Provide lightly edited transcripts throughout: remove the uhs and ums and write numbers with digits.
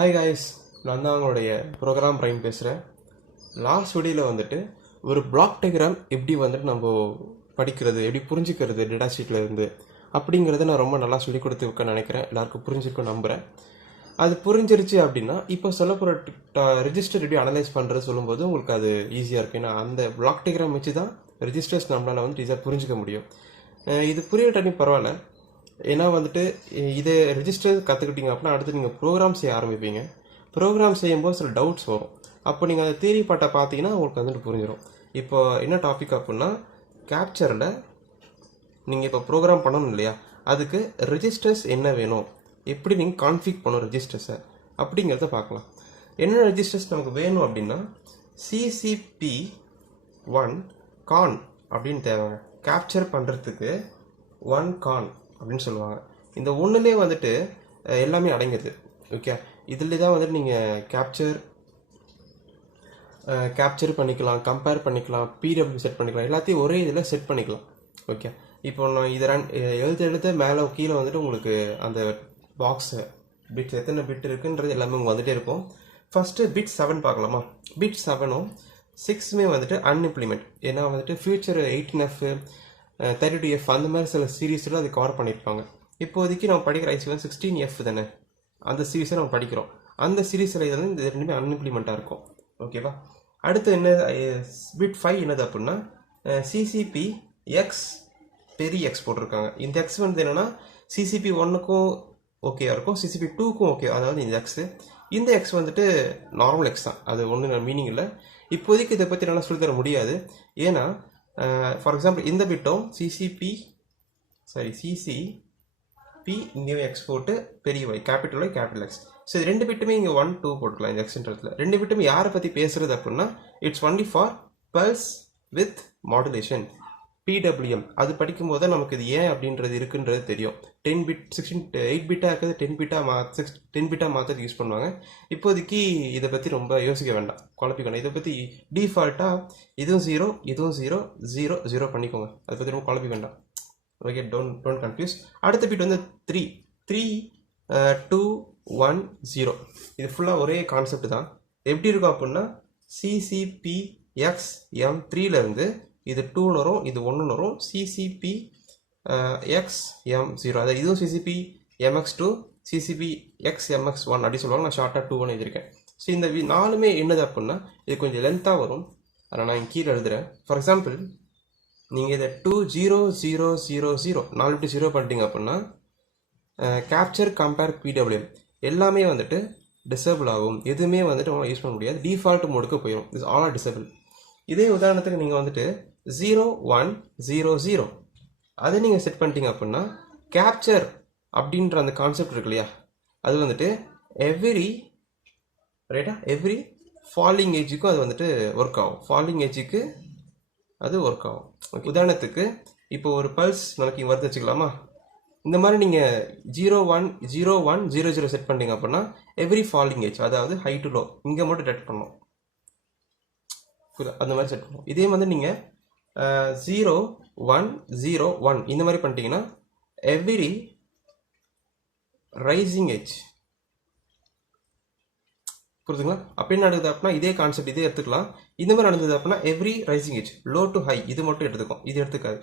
Hi guys, நான் தான் உங்களுடைய ப்ரோக்ராம் பிரைன் பேசுகிறேன். லாஸ்ட் வீடியோவில் வந்துட்டு ஒரு பிளாக் டயக்ராம் எப்படி வந்துட்டு நம்ம படிக்கிறது, எப்படி புரிஞ்சுக்கிறது டேட்டா ஷீட்டில் இருந்து அப்படிங்கிறத நான் ரொம்ப நல்லா சொல்லிக் கொடுத்துருக்க நினைக்கிறேன். எல்லாருக்கும் புரிஞ்சிருக்கும் நம்புகிறேன். அது புரிஞ்சிருச்சு அப்படின்னா இப்போ சொல்ல போகிற ரெஜிஸ்டர் எப்படி அனலைஸ் பண்ணுறது சொல்லும்போது உங்களுக்கு அது ஈஸியாக இருக்கும். ஏன்னா அந்த பிளாக் டயக்ராம் வச்சு தான் ரெஜிஸ்டர்ஸ் நம்மளால் வந்து ஈஸியாக புரிஞ்சிக்க முடியும். இது புரியட்டானே பரவாயில்ல. ஏன்னா வந்துட்டு இதை ரெஜிஸ்டர் கற்றுக்கிட்டீங்க அப்படின்னா அடுத்து நீங்கள் ப்ரோக்ராம் செய்ய ஆரம்பிப்பீங்க. ப்ரோக்ராம் செய்யும்போது சில டவுட்ஸ் வரும். அப்போ நீங்கள் அந்த தியரி பாட்டை பார்த்தீங்கன்னா உங்களுக்கு வந்துட்டு புரிஞ்சிடும். இப்போ என்ன டாபிக் அப்படின்னா, கேப்சரில் நீங்கள் இப்போ ப்ரோக்ராம் பண்ணணும் இல்லையா, அதுக்கு ரெஜிஸ்டர்ஸ் என்ன வேணும், எப்படி நீங்கள் கான்ஃபிக் பண்ணணும் ரெஜிஸ்டர்ஸை அப்படிங்கிறத பார்க்கலாம். என்ன ரெஜிஸ்டர்ஸ் நமக்கு வேணும் அப்படின்னா, CCP1 கான் அப்படின்னு தேவைங்க. கேப்சர் பண்ணுறதுக்கு 1 கான் அப்படின்னு சொல்லுவாங்க. இந்த ஒன்றுலேயே வந்துட்டு எல்லாமே அடங்கிடுது. ஓகே, இதில் தான் வந்துட்டு நீங்கள் கேப்சர் பண்ணிக்கலாம், கம்பேர் பண்ணிக்கலாம், பிடபிள்யூ செட் பண்ணிக்கலாம், எல்லாத்தையும் ஒரே இதில் செட் பண்ணிக்கலாம். ஓகே, இப்போ நான் இதை எழுத மேலே கீழே வந்துட்டு உங்களுக்கு அந்த பாக்ஸு பிட் எத்தனை பிட் இருக்குன்றது எல்லாமே உங்களுக்கு வந்துகிட்டே இருக்கும். ஃபஸ்ட்டு பிட் 7 பார்க்கலாமா. பிட் 7ம் 6மே வந்துட்டு அன்இம்ப்ளிமெண்ட். ஏன்னா வந்துட்டு ஃபியூச்சர் 18F 32F அந்த மாதிரி சில சீரீஸில் அது கவர் பண்ணியிருப்பாங்க. இப்போதைக்கு நம்ம படிக்கிற ஐசி வந்து 16F தானே, அந்த சீரீஸை நம்ம படிக்கிறோம். அந்த சீரீஸில் இது வந்து இது ரெண்டுமே அன்இம்ப்ளிமெண்ட்டாக இருக்கும். ஓகேவா. அடுத்து என்ன பிட் 5 என்னது அப்படின்னா, CCPX பெரிய எக்ஸ் போட்டிருக்காங்க. இந்த எக்ஸ் வந்து என்னென்னா CCP1க்கும் ஓகேயா இருக்கும், CCP2க்கும் ஓகே. அதாவது இந்த எக்ஸு, இந்த எக்ஸ் வந்துட்டு நார்மல் எக்ஸ் தான், அது ஒன்றும் மீனிங் இல்லை. இப்போதைக்கு இதை பற்றி நல்லா சொல்லித்தர முடியாது. ஏன்னா ஃபார் எக்ஸாம்பிள் இந்த பிட்டும் CCP நியூ எக்ஸ் போட்டு பெரிய Y, capital Y, capital X. So இது ரெண்டு பிட்டுமே இங்கே 1 2 போட்டுக்கலாம். இந்த எக்ஸ்ன்றதுல ரெண்டு பிட்டுமே யாரை பற்றி பேசுறது அப்படின்னா, it's only for pulse width modulation, PWM. அது படிக்கும்போது தான் நமக்கு இது ஏன் அப்படின்றது இருக்குன்றது தெரியும். 10 பிட் 8 பிட்டாக இருக்குது, 10 பிட்டாக மாற்றது யூஸ் பண்ணுவாங்க. இப்போதைக்கு இதை பற்றி ரொம்ப யோசிக்க வேண்டாம், குழப்பிக்கணும். இதை பற்றி டிஃபால்ட்டாக இதுவும் 0 இதுவும் 0 0 0 பண்ணிக்கோங்க. அதை பற்றி ரொம்ப குழப்பி வேண்டாம். Okay, don't confuse. அடுத்த பிட் வந்து 3 3 2 1 0. இது ஃபுல்லாக ஒரே கான்செப்ட் தான். எப்படி இருக்கும் அப்படின்னா, CCPXM3லேருந்து இது 2 வரும், இது 1 வரும். CCPXM0, அதாவது இதுவும் CCPMX2 CCPXMX1 அப்படி சொல்லுவாங்க. நான் ஷார்ட்டாக 2 எழுதியிருக்கேன். ஸோ இந்த 4மே என்னது அப்படின்னா, இது கொஞ்சம் லென்த்தாக வரும். அதை நான் கீழே எழுதுகிறேன். ஃபார் எக்ஸாம்பிள் நீங்கள் இதை 2 0 0 0 0 4 விட்டு 0 பண்ணிட்டீங்க அப்படின்னா, கேப்சர் கம்பேர் PWM எல்லாமே வந்துட்டு டிசேபிள் ஆகும். எதுவுமே வந்துட்டு உங்களால் யூஸ் பண்ண முடியாது, டிஃபால்ட் மோடுக்கு போயிடும். It's all disable. இதே உதாரணத்துக்கு நீங்கள் வந்துட்டு 0 1 0 0 அதை நீங்கள் செட் பண்ணிட்டீங்க அப்படின்னா, கேப்சர் அப்படின்ற அந்த கான்செப்ட் இருக்கு இல்லையா, அது வந்துட்டு எவ்ரி ஃபாலிங் ஏஜுக்கும் அது வந்துட்டு ஒர்க் ஆகும். ஃபாலிங் ஏஜுக்கு அது ஒர்க் ஆகும். உதாரணத்துக்கு இப்போ ஒரு பல்ஸ் நமக்கு இங்கே வருது வச்சுக்கலாமா. இந்த மாதிரி நீங்கள் 0 1 0 1 0 0 செட் பண்ணிட்டீங்க அப்படின்னா, எவ்ரி ஃபாலிங் ஏஜ், அதாவது ஹை டு லோ, இங்கே மட்டும் டெக்ட் பண்ணணும். அந்த மாதிரி செட் பண்ணுவோம். இதே வந்து நீங்கள் 0 1 0 1 இந்த மாதிரி பண்ணிட்டீங்கன்னா, எவ்ரி ரைசிங் ஏஜ், புரியுதுங்களா. அப்படின்னு நடக்குது அப்படின்னா இதே கான்செப்ட் இதே எடுத்துக்கலாம். இந்த மாதிரி நடந்தது அப்படின்னா every rising edge, low to high இது மட்டும் எடுத்துக்கும், இது எடுத்துக்காது.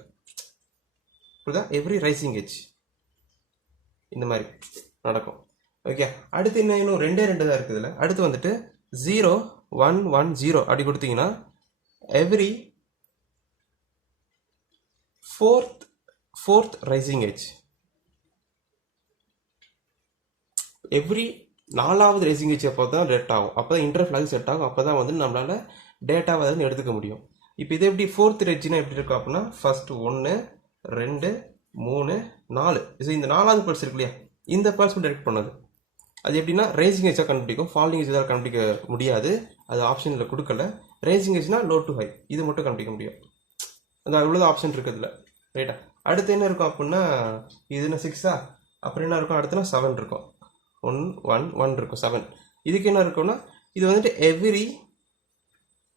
புரியுதா. எவ்ரி ரைசிங் ஏஜ் இந்த மாதிரி நடக்கும். ஓகே, அடுத்து இன்னும் 2 தான் இருக்குதுல்ல. அடுத்து வந்துட்டு 0 1 1 0 அப்படி கொடுத்தீங்கன்னா, every fourth rising edge, every 4வது ரைசிங் ஏஜ் அப்போ தான் டேட் ஆகும். அப்போ தான் இன்டர்ஃப்ளாக் செட் ஆகும். அப்போ தான் வந்து நம்மளால் டேட்டாவை வந்து எடுத்துக்க முடியும். இப்போ இது எப்படி 4th ரைஜ்னா எப்படி இருக்கும் அப்படின்னா, ஃபர்ஸ்ட் 1 2 3 4. ஸோ இந்த 4வது பல்ஸ் இருக்கு இல்லையா, இந்த பல்ஸ் டெக்ட் பண்ணது. அது எப்படின்னா ரைசிங் ஏஜாக கண்டுபிடிக்கும், ஃபாலிங் ஏஜ் தான் கண்டுபிடிக்க முடியாது. அது ஆப்ஷனில் கொடுக்கல. ரைசிங் ஏஜ்னா லோ டு ஹை இது மட்டும் கண்டுபிடிக்க முடியும். அந்த அவ்வளோ ஆப்ஷன் இருக்குதுல்ல, ரைட்டா. அடுத்து என்ன இருக்கும் அப்படின்னா, இதுனா 6ஆ, அப்புறம் என்ன இருக்கும் அடுத்துனா 7 இருக்கும். 1 1 1 இருக்கும், 7. இதுக்கு என்ன இருக்கும்னா, இது வந்துட்டு எவ்ரி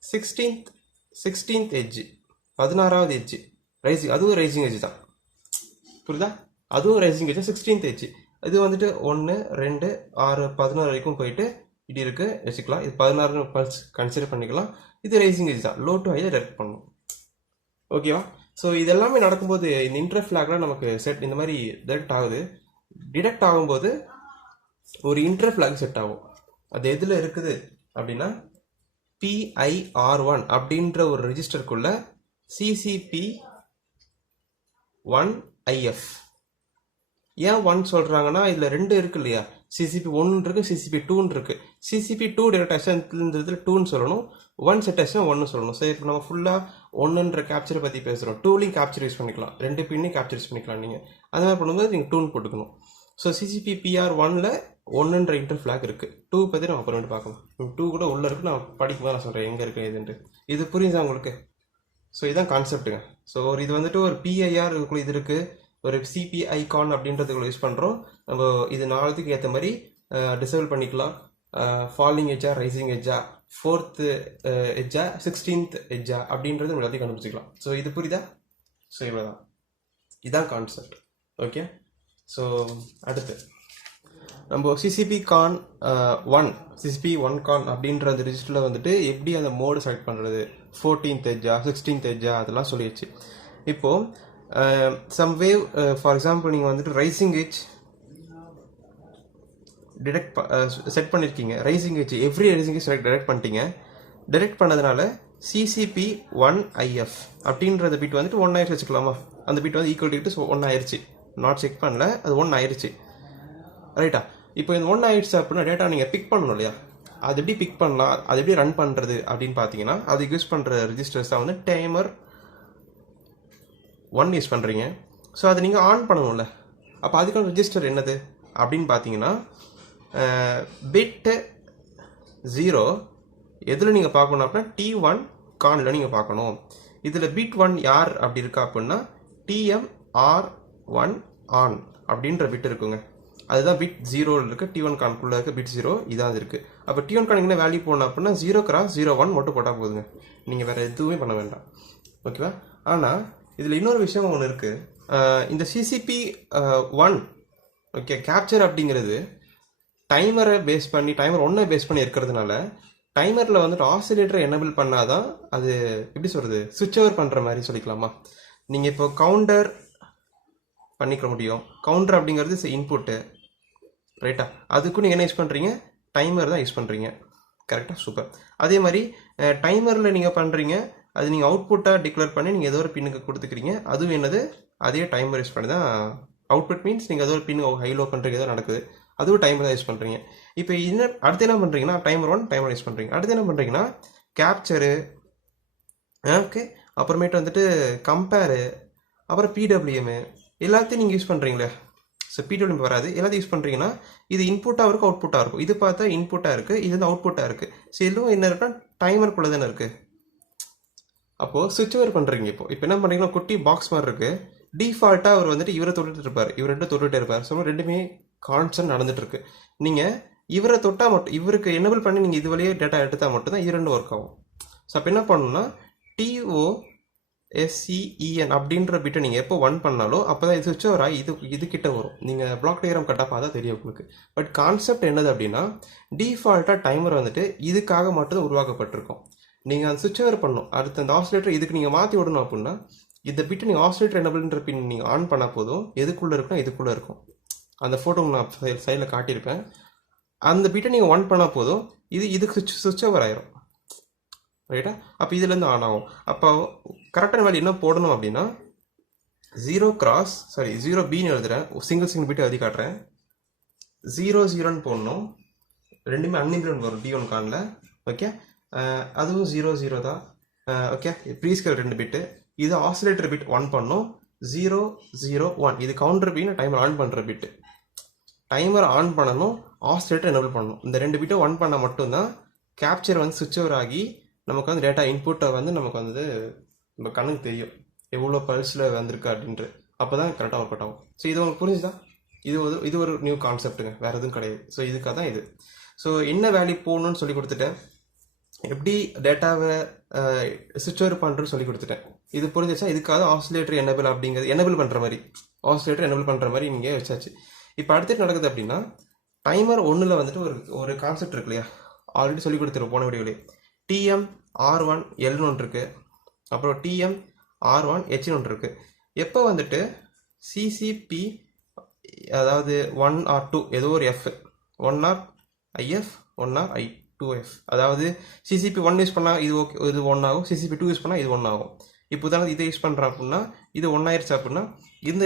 16th எட்ஜ், 16வது எட்ஜ் ரைசிங், அதுவும் ரைசிங் ஏஜ் தான். புரியுதா, அதுவும் ரைசிங் ஏஜ் 16th எட்ஜ். இது வந்துட்டு 1 2 6 16 வரைக்கும் போயிட்டு இப்படி இருக்கு வச்சுக்கலாம். இது 16 பல்ஸ் கன்சிடர் பண்ணிக்கலாம். இது ரைசிங் எட்ஜ் தான், லோ டு ஹை டைரக்ட் பண்ணணும். ஓகேவா? ஸோ இது எல்லாமே நடக்கும்போது இந்த இன்டர் ஃபிளாக்லாம் நமக்கு செட் இந்த மாதிரி டைரக்ட் ஆகுது. டிடெக்ட் ஆகும்போது ஒரு இன்டர் ஃபிளாக் செட் ஆகும். அது எதில் இருக்குது அப்படின்னா PIR1 அப்படின்ற ஒரு ரெஜிஸ்டருக்குள்ள CCP1IF. ஏன் 1 சொல்றாங்கன்னா இதுல 2 இருக்கு இல்லையா, CCP1 இருக்கு, CCP2 இருக்கு. CCP2 டைரக்ட் ஆக்ஷன்ன்றதுல 2ன்னு சொல்லணும், 1 செட் ஆக்ஷன் 1 சொல்லணும். சரி, இப்போ நம்ம ஃபுல்லா 1ன்ற கேப்சரை பத்தி பேசுறோம். 2லையும் கேப்சர் யூஸ் பண்ணிக்கலாம், 2 பின்னையும் கேப்சர் யூஸ் பண்ணிக்கலாம். நீங்க அந்த மாதிரி பண்ணும்போது நீங்க 2ன்னு போட்டுக்கணும். ஸோ CCP-PR1ல 1ன்ற இன்டர் ஃபிளாக் இருக்கு. 2 பத்தி நம்ம அப்புறமேட்டு பார்க்கலாம். 2 கூட உள்ள இருக்கு, நான் படிக்கும்போது நான் சொல்றேன் எங்க இருக்கு எதுன்ட்டு. இது புரியுதா உங்களுக்கு? ஸோ இதுதான் கான்செப்ட்டுங்க. ஸோ இது வந்துட்டு ஒரு PIR இது இருக்கு, ஒரு CP ஐகான் அப்படின்றதுக்குள்ள யூஸ் பண்ணுறோம். நம்ம இது 4த்துக்கு ஏற்ற மாதிரி டிசேபிள் பண்ணிக்கலாம். ஃபாலிங் எட்ஜா, ரைசிங் எட்ஜா, 4th எட்ஜா, 16th எட்ஜா அப்படின்றது நம்ம எல்லாத்தையும் கண்டுபிடிச்சிக்கலாம். ஸோ இது புரியுதா? ஸோ இவ்வளோதான், இதுதான் கான்செப்ட். ஓகே. ஸோ அடுத்து நம்ம CCP-CON 1 CCP1CON அப்படின்ற அந்த ரிஜிஸ்டரில் வந்துட்டு எப்படி அந்த மோடு செலக்ட் பண்ணுறது, 14th எட்ஜா, 16th எட்ஜா, அதெல்லாம் சொல்லிடுச்சு. இப்போது சம் வேவ் ஃபார் எக்ஸாம்பிள் நீங்கள் வந்துட்டு ரைசிங் எட்ஜ் டிடெக்ட் செட் பண்ணியிருக்கீங்க. Rising edge every rising edge detect பண்ணிட்டீங்க. டிடெக்ட் பண்ணதுனால CCP1IF அப்படின்ற பிட் வந்துட்டு 1 ஆயிடுச்சு வச்சுக்கலாமா? அந்த பிட் வந்து ஈக்குவல் டு 1 ஆயிடுச்சு. நாட் செக் பண்ணல, அது 1 ஆயிடுச்சு. ரைட்டா? இப்போ இந்த 1 ஆயிடுச்சு அப்படின்னா டேட்டா நீங்கள் பிக் பண்ணணும் இல்லையா? அது எப்படி பிக் பண்ணலாம், அது எப்படி ரன் பண்ணுறது அப்படின்னு பார்த்தீங்கன்னா அதுக்கு யூஸ் பண்ணுற ரிஜிஸ்டர்ஸ் தான் வந்து டைமர் 1 யூஸ் பண்ணுறீங்க. ஸோ அதை நீங்கள் ஆன் பண்ணணும்ல. அப்போ அதுக்கான ரிஜிஸ்டர் என்னது அப்படின்னு பார்த்தீங்கன்னா பிட்டு 0 எதில் நீங்கள் பார்க்கணும் அப்படின்னா T1 கானில் நீங்கள் பார்க்கணும். இதில் பிட் 1 யார் அப்படி இருக்கா அப்படின்னா TMR1 ஆன் அப்படின்ற பிட் இருக்குங்க. அதுதான் பிட் 0 இருக்கு, T1 கான்குள்ள இருக்க பிட் 0 இதான் இருக்கு. அப்போ T1 கான் என்ன வேல்யூ போடணும் அப்படின்னா 0x01 மட்டும் போட்டால் போதுங்க, நீங்கள் வேற எதுவுமே பண்ண வேண்டாம். ஓகேவா? ஆனால் இதில் இன்னொரு விஷயம் ஒன்று இருக்கு. இந்த CCP1 ஓகே கேப்சர் அப்படிங்கிறது டைமரை பேஸ் பண்ணி, டைமர் 1 பேஸ் பண்ணி இருக்கிறதுனால டைமரில் வந்துட்டு ஆசிலேட்டரை எனபிள் பண்ணாதான் அது எப்படி சொல்றது, சுவிட்ச் ஓவர் பண்ணுற மாதிரி சொல்லிக்கலாமா? நீங்கள் இப்போ கவுண்டர் பண்ணிக்க முடியும். கவுண்டர் அப்படிங்கிறது இன்புட்டு, ரைட்டா? அதுக்கும் நீங்கள் என்ன யூஸ் பண்ணுறீங்க, டைமர் தான் யூஸ் பண்ணுறீங்க. கரெக்டாக? சூப்பர். அதே மாதிரி டைமரில் நீங்கள் பண்ணுறீங்க, அது நீங்கள் அவுட்புட்டாக டிக்ளேர் பண்ணி நீங்கள் ஏதோ ஒரு பின்னுக்கு கொடுத்துக்கிறீங்க. அதுவும் என்னது, அதே டைமர் யூஸ் பண்ணி தான் அவுட்புட் மீன்ஸ் நீங்கள் ஏதோ ஒரு பின் ஹைலோ பண்ணுறீங்க, ஏதோ நடக்குது, அதுவும் டைமர் தான் யூஸ் பண்ணுறீங்க. இப்போ அடுத்து என்ன பண்ணுறீங்கன்னா டைமர் 1 டைமர் யூஸ் பண்ணுறீங்க. அடுத்து என்ன பண்ணுறீங்கன்னா கேப்சரு, ஓகே, அப்புறமேட்டு வந்துட்டு கம்பேரு, அப்புறம் PWM எல்லாத்தையும் நீங்கள் யூஸ் பண்ணுறீங்களே. ஸோ PWM வராது, எல்லாத்தையும் யூஸ் பண்ணுறீங்கன்னா இது இன்புட்டாக இருக்கும், அவுட்புட்டாக இருக்கும். இது பார்த்தா இன்புட்டாக இருக்குது, இது வந்து அவுட்புட்டாக இருக்குது. ஸோ இதுவும் என்ன இருக்குன்னா டைமருக்குள்ளே தானே இருக்குது. அப்போது சுவிட்ச் ஓவர் பண்ணுறீங்க. இப்போ என்ன பண்ணுறீங்கன்னா குட்டி பாக்ஸ் மாதிரி இருக்குது. டிஃபால்ட்டாக அவர் வந்துட்டு இவரை தொட்டுட்டு இருப்பார், இவர் 2 தொட்டுகிட்டே இருப்பார். ஸோ ரெண்டுமே கான்ஸ்டன்ட் நடந்துட்டு இருக்கு. நீங்கள் இவரை தொட்டால் மட்டும், இவருக்கு எனபிள் பண்ணி நீங்கள் இது வழியே டேட்டா எடுத்தால் மட்டும்தான் இது 2 ஒர்க் ஆகும். ஸோ அப்போ என்ன பண்ணணும்னா TOSCEN அப்படின்ற பிட்டை நீங்கள் எப்போ 1 பண்ணாலும் அப்போ தான் இது சுவிட்ச் ஓவர் ஆகி இது கிட்ட வரும். நீங்கள் பிளாக் டயக்ராம் கட்டாக பார்த்தா தெரியும் உங்களுக்கு. பட் கான்செப்ட் என்னது அப்படின்னா டிஃபால்ட்டாக டைமர் வந்துட்டு இதுக்காக மட்டும் உருவாக்கப்பட்டிருக்கும். நீங்கள் அந்த சுவிட்ச் ஓவர் பண்ணணும். அடுத்து அந்த ஆசிலேட்டர் இதுக்கு நீங்கள் மாற்றி விடணும் அப்படின்னா இந்த பிட்டை நீங்கள் ஆசிலேட்டர் எனபிள்ன்ற பின் நீங்கள் ஆன் பண்ணால் போதும், எதுக்குள்ளே இருக்குன்னா இதுக்குள்ளே இருக்கும். அந்த ஃபோட்டோ நான் சைடில் காட்டியிருப்பேன். அந்த பிட்டை நீங்கள் 1 பண்ணால் போதும், இதுக்கு சுவிட்ச் ஓவர் ஆயிரும். ரைட்டா? அப்போ இதுலேருந்து ஆன் ஆகும். அப்போ கரெக்டான வேல்யூ என்ன போடணும் அப்படின்னா 0B எழுதுறேன், சிங்கிள் பிட் எழுதி காட்டுறேன். 00 போடணும். ரெண்டுமே அன்லிமிட்டட் வரும் D1 கானில். ஓகே, அதுவும் 00 தான். ஓகே, ப்ரீஸ்கேல் 2 பிட்டு. இது ஆசிலேட்டர் பிட் 1 பண்ணணும். 001 இது கவுண்டர் பின்னு டைமர் ஆன் பண்ணுற பிட்டு. டைமர் ஆன் பண்ணணும், ஆசிலேட்டர் எனபிள் பண்ணணும். இந்த 2 பிட்டை 1 பண்ணால் மட்டும்தான் கேப்சர் வந்து சுவிட்ச் ஓவர் ஆகி நமக்கு வந்து டேட்டா இன்புட்டை வந்து நமக்கு வந்து நம்ம கண்ணுக்கு தெரியும் எவ்வளோ பல்ஸில் வந்திருக்கு அப்படின்ட்டு. அப்போ தான் கரெக்டாக ஒர்க் அவுட் ஆகும். ஸோ இது உங்களுக்கு புரிஞ்சுதா? இது ஒரு நியூ கான்செப்ட்டுங்க, வேறு எதுவும் கிடையாது. ஸோ இதுக்காக தான் இது. ஸோ என்ன வேல்யூ போகணும்னு சொல்லி கொடுத்துட்டேன், எப்படி டேட்டாவை சுவிட்ச் ஓவர் பண்ணுறதுன்னு சொல்லி கொடுத்துட்டேன். இது புரிஞ்சிச்சா? இதுக்காக ஆசிலேட்டர் எனபிள் அப்படிங்கிறது எனபிள் பண்ணுற மாதிரி, ஆசிலேட்டர் எனபிள் பண்ணுற மாதிரி நீங்கள் வச்சாச்சு. இப்போ அடுத்து நடக்குது அப்படின்னா டைமர் 1ல் வந்துட்டு ஒரு கான்செப்ட் இருக்கு இல்லையா, ஆல்ரெடி சொல்லி கொடுத்துருவோம் போன வீடியோலே. டிஎம் R1 Lன்னு ஒன்று இருக்குது, அப்புறம் டிஎம் R1 Hன்னு ஒன்று இருக்குது. எப்போ வந்துட்டு சிசிபி அதாவது 1 or 2 ஏதோ ஒரு F 1 or IF 1 or I2F, அதாவது சிசிபி 1 யூஸ் பண்ணால் இது ஓகே, இது 1 ஆகும். சிசிபி 2 யூஸ் பண்ணால் இது 1 ஆகும். இப்போ தான் இதை யூஸ் பண்ணுறோம் அப்படின்னா இது 1 ஆயிடுச்சு அப்படின்னா இந்த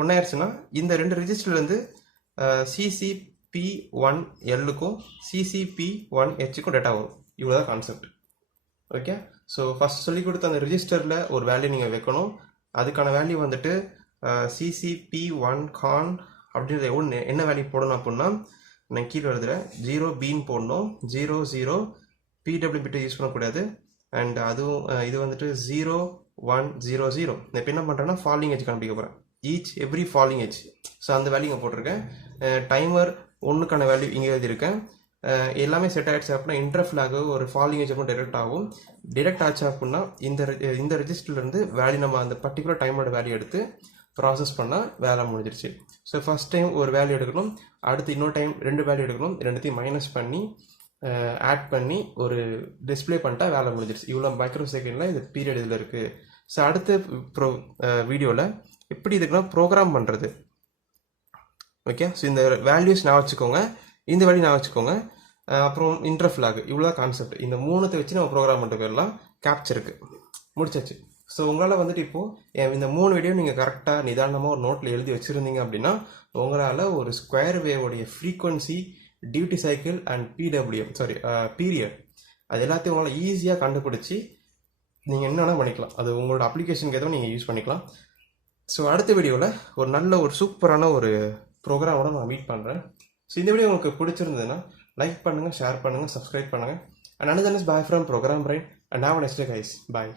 1 ஆயிடுச்சுன்னா இந்த 2 ரெஜிஸ்டர்லேருந்து CCP1Lக்கும் CCP1Hக்கும் டேட்டா வரும். இவ்வளோதான் கான்செப்ட். ஓகே, ஸோ ஃபஸ்ட் சொல்லி கொடுத்த அந்த ரெஜிஸ்டரில் ஒரு வேல்யூ நீங்கள் வைக்கணும். அதுக்கான வேல்யூ வந்துட்டு CCP1con அப்படின்ற என்ன வேல்யூ போடணும் அப்படின்னா நான் கீழே எழுதுகிறேன், 0Bன்னு போடணும். 00 PW பிட்டை யூஸ் பண்ணக்கூடாது. அண்ட் அதுவும் இது வந்துட்டு 0100. நான் இப்போ என்ன பண்ணுறேன்னா ஃபாலிங் எஜ் கண்டுபிடிக்க போகிறேன், எவ்ரி ஃபாலிங் எஜ். ஸோ அந்த வேல்யூ இங்கே போட்டிருக்கேன். டைமர் 1க்கான வேல்யூ இங்கே எழுதியிருக்கேன். எல்லாமே செட் ஆகிடுச்சு அப்படின்னா இன்டர்ஃப்ளாக ஒரு ஃபாலிங் எஜ் மட்டும் டிரெக்ட் ஆகும். டிரெக்ட் ஆச்சு அப்படின்னா இந்த ரெஜிஸ்டர்லேருந்து வேல்யூ நம்ம அந்த பர்டிகுலர் டைமோட வேல்யூ எடுத்து ப்ராசஸ் பண்ணால் வேலை முடிஞ்சிருச்சு. ஸோ ஃபஸ்ட் டைம் ஒரு வேல்யூ எடுக்கணும், அடுத்து இன்னொரு டைம் 2 வேல்யூ எடுக்கணும், ரெண்டுத்தையும் மைனஸ் பண்ணி ஆட் பண்ணி ஒரு டிஸ்பிளே பண்ணிட்டா வேலை முடிஞ்சிருச்சு. இவ்வளோ மைக்ரோ செகண்டில் இது பீரியட் இதில் இருக்குது. ஸோ அடுத்த வீடியோவில் எப்படி இதுக்குலாம் ப்ரோக்ராம் பண்ணுறது. ஓகே, ஸோ இந்த வேல்யூஸ் நான் வச்சுக்கோங்க, இந்த வேல்யூ நான் வச்சுக்கோங்க, அப்புறம் இன்டர்ஃப்ளாக், இவ்வளோ கான்செப்ட். இந்த 3த்தை வச்சு நம்ம ப்ரோக்ராம் பண்ணிட்டு போயிடலாம். கேப்சருக்கு முடிச்சாச்சு. ஸோ உங்களால் வந்துட்டு இப்போது இந்த 3 வீடியோ நீங்கள் கரெக்டாக நிதானமாக ஒரு நோட்டில் எழுதி வச்சுருந்தீங்க அப்படின்னா உங்களால் ஒரு ஸ்கொயர் வேவோடைய frequency, duty cycle and period அது எல்லாத்தையும் உங்களால் ஈஸியாக கண்டுபிடிச்சி நீங்கள் என்னென்ன பண்ணிக்கலாம். அது உங்களோட அப்ளிகேஷனுக்கு எதுவும் நீங்கள் யூஸ் பண்ணிக்கலாம். ஸோ அடுத்த வீடியோவில் ஒரு நல்ல ஒரு சூப்பரான ஒரு ப்ரோக்ராமோட நான் மீட் பண்ணுறேன். ஸோ இந்த வீடியோ உங்களுக்கு பிடிச்சிருந்ததுன்னா லைக் பண்ணுங்கள், ஷேர் பண்ணுங்கள், சப்ஸ்கிரைப் பண்ணுங்கள். And another is bye from Program Brain and have a nice day guys. Bye.